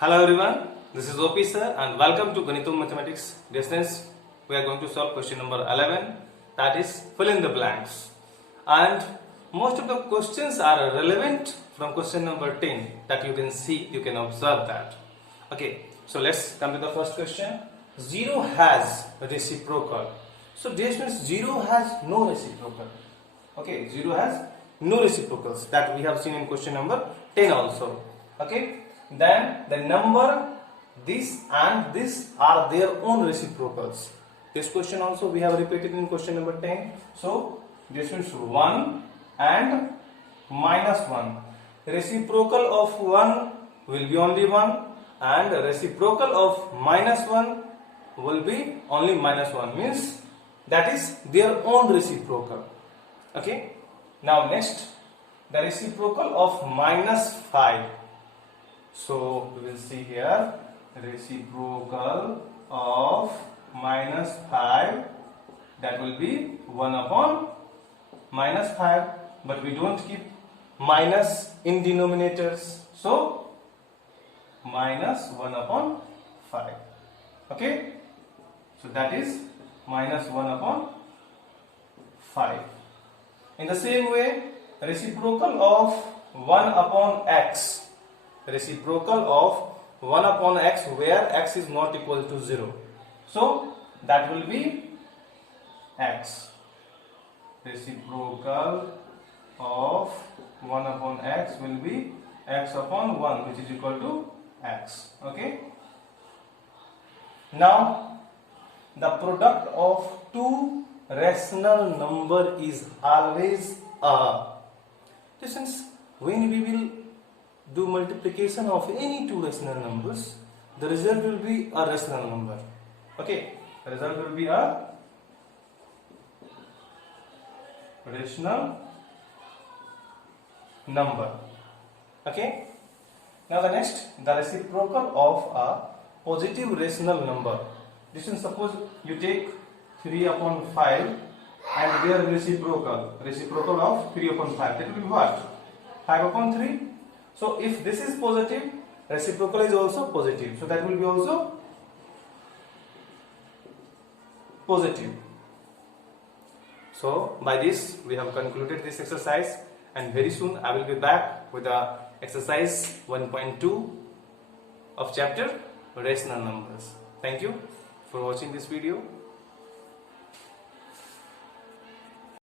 Hello everyone, this is OP sir and welcome to Ganitom Mathematics. Dear students, we are going to solve question number 11, that is fill in the blanks. And most of the questions are relevant from question number 10 that you can see, you can observe that. Okay, so let's come to the first question. 0 has reciprocal. So dear students, 0 has no reciprocal. Okay, 0 has no reciprocals that we have seen in question number 10 also. Okay. Then the number this and this are their own reciprocals. This question also we have repeated in question number 10. So this is 1 and minus 1. Reciprocal of 1 will be only 1 and reciprocal of minus 1 will be only minus 1, means that is their own reciprocal. Okay. Now next, the reciprocal of minus 5. So we will see here reciprocal of minus 5, that will be 1 upon minus 5, but we don't keep minus in denominators, so minus 1 upon 5. Okay, so that is minus 1 upon 5. In the same way, reciprocal of 1 upon x. Reciprocal of 1 upon x where x is not equal to 0. So that will be x. Reciprocal of 1 upon x will be x upon 1, which is equal to x. Okay. Now the product of two rational number is always a. Since when we will do multiplication of any two rational numbers, the result will be a rational number. Okay, the result will be a rational number. Okay. Now the next, the reciprocal of a positive rational number. This is, suppose you take 3 upon 5 and their reciprocal of 3 upon 5. That will be what? 5 upon 3. So if this is positive, reciprocal is also positive. So that will be also positive. So by this we have concluded this exercise, and very soon I will be back with the exercise 1.2 of chapter rational numbers. Thank you for watching this video.